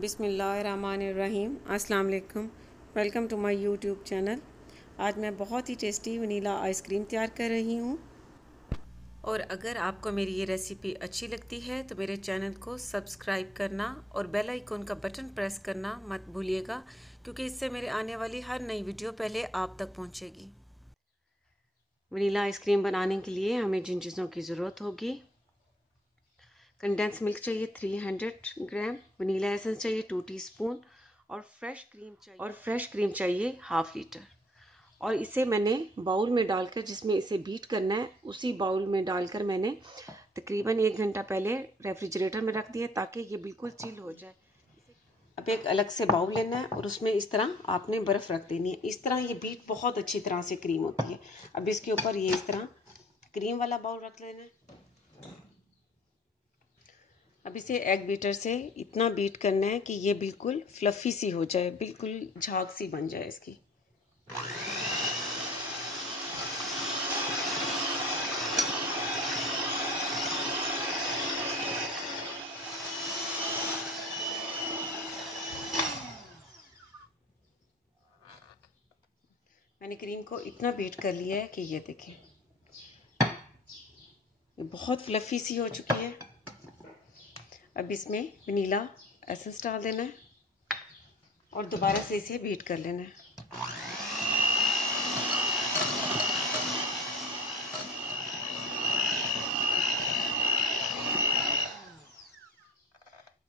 बिस्मिल्लाहिर्रहमानिर्रहीम। अस्सलाम वालेकुम। Welcome to my YouTube channel. आज मैं बहुत ही टेस्टी वनीला आइसक्रीम तैयार कर रही हूँ। और अगर आपको मेरी ये रेसिपी अच्छी लगती है तो मेरे चैनल को सब्सक्राइब करना और बेल आइकन का बटन प्रेस करना मत भूलिएगा, क्योंकि इससे मेरे आने वाली हर नई वीडियो पहले आप तक पहुँचेगी। वनीला आइसक्रीम बनाने के लिए हमें जिन चीज़ों की ज़रूरत होगी: कंडेंस मिल्क चाहिए 300 ग्राम, वनीला एसेंस चाहिए 2 टीस्पून और फ्रेश क्रीम चाहिए हाफ लीटर। और इसे मैंने बाउल में डालकर, जिसमें इसे बीट करना है, उसी बाउल में डालकर मैंने तकरीबन 1 घंटा पहले रेफ्रिजरेटर में रख दिया ताकि ये बिल्कुल चिल हो जाए। अब एक अलग से बाउल लेना है और उसमें इस तरह आपने बर्फ़ रख देनी है। इस तरह ये बीट बहुत अच्छी तरह से क्रीम होती है। अब इसके ऊपर ये इस तरह क्रीम वाला बाउल रख लेना है। अब इसे एग बीटर से इतना बीट करना है कि ये बिल्कुल फ्लफ़ी सी हो जाए, बिल्कुल झाग सी बन जाए इसकी। मैंने क्रीम को इतना बीट कर लिया है कि ये देखें, ये बहुत फ्लफ़ी सी हो चुकी है। अब इसमें वनीला एसेंस डाल देना है और दोबारा से इसे बीट कर लेना है।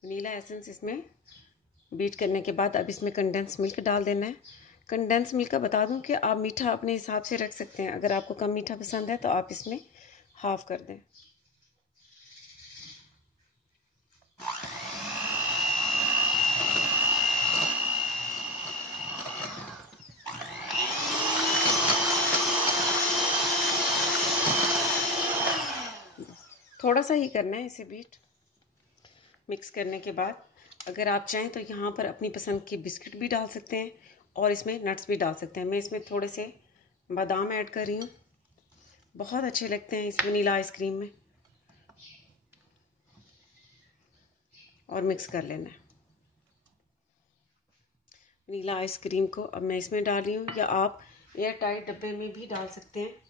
वनीला एसेंस इसमें बीट करने के बाद अब इसमें कंडेंस मिल्क डाल देना है। कंडेंस मिल्क का बता दूं कि आप मीठा अपने हिसाब से रख सकते हैं। अगर आपको कम मीठा पसंद है तो आप इसमें हाफ कर दें। थोड़ा सा ही करना है इसे बीट। मिक्स करने के बाद अगर आप चाहें तो यहाँ पर अपनी पसंद की बिस्किट भी डाल सकते हैं और इसमें नट्स भी डाल सकते हैं। मैं इसमें थोड़े से बादाम ऐड कर रही हूँ, बहुत अच्छे लगते हैं इस वनीला आइसक्रीम में। और मिक्स कर लेना है। वनीला आइसक्रीम को अब मैं इसमें डाल रही हूँ, या आप एयर टाइट डब्बे में भी डाल सकते हैं।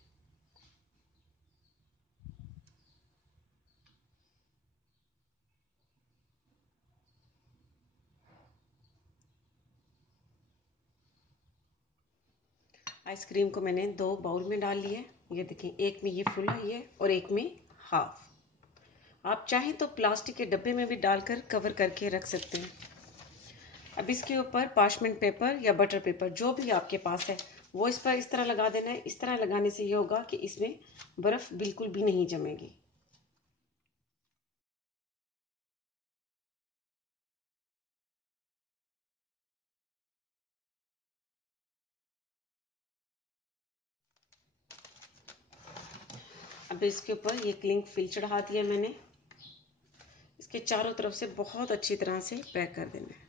आइसक्रीम को मैंने 2 बाउल में डाल लिया है। ये देखें, एक में ये फुल आई है और एक में हाफ। आप चाहें तो प्लास्टिक के डब्बे में भी डालकर कवर करके रख सकते हैं। अब इसके ऊपर पार्चमेंट पेपर या बटर पेपर, जो भी आपके पास है, वो इस पर इस तरह लगा देना है। इस तरह लगाने से ये होगा कि इसमें बर्फ़ बिल्कुल भी नहीं जमेगी। अब इसके ऊपर ये क्लिंग फिल चढ़ा दिया मैंने। इसके चारों तरफ से बहुत अच्छी तरह से पैक कर देना है।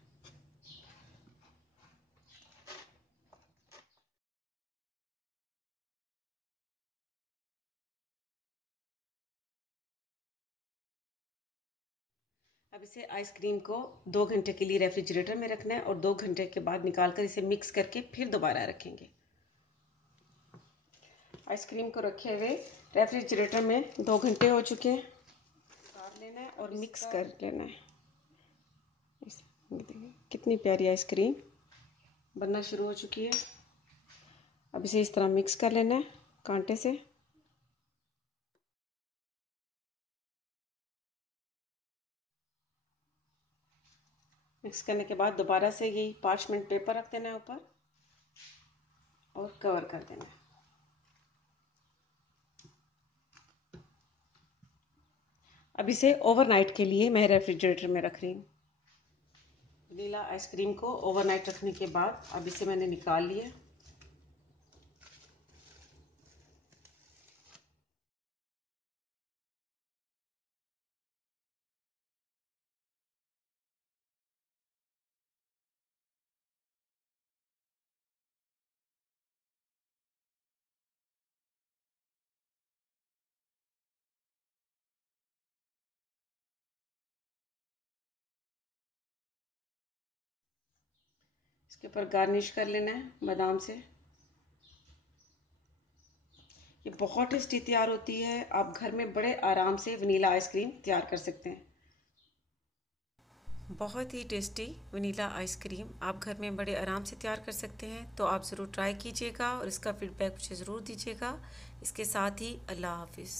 अब इसे आइसक्रीम को 2 घंटे के लिए रेफ्रिजरेटर में रखना है और 2 घंटे के बाद निकालकर इसे मिक्स करके फिर दोबारा रखेंगे। आइसक्रीम को रखे हुए रेफ्रिजरेटर में 2 घंटे हो चुके हैं। निकाल लेना है और मिक्स कर लेना है। कितनी प्यारी आइसक्रीम बनना शुरू हो चुकी है। अब इसे इस तरह मिक्स कर लेना है कांटे से। मिक्स करने के बाद दोबारा से यही पार्चमेंट पेपर रख देना है ऊपर और कवर कर देना है। अब इसे ओवरनाइट के लिए मैं रेफ्रिजरेटर में रख रही हूँ। वनीला आइसक्रीम को ओवरनाइट रखने के बाद अब इसे मैंने निकाल लिया। इसके ऊपर गार्निश कर लेना है बादाम से। ये बहुत टेस्टी तैयार होती है। आप घर में बड़े आराम से वनीला आइसक्रीम तैयार कर सकते हैं। बहुत ही टेस्टी वनीला आइसक्रीम आप घर में बड़े आराम से तैयार कर सकते हैं। तो आप ज़रूर ट्राई कीजिएगा और इसका फीडबैक मुझे ज़रूर दीजिएगा। इसके साथ ही अल्लाह हाफिज़।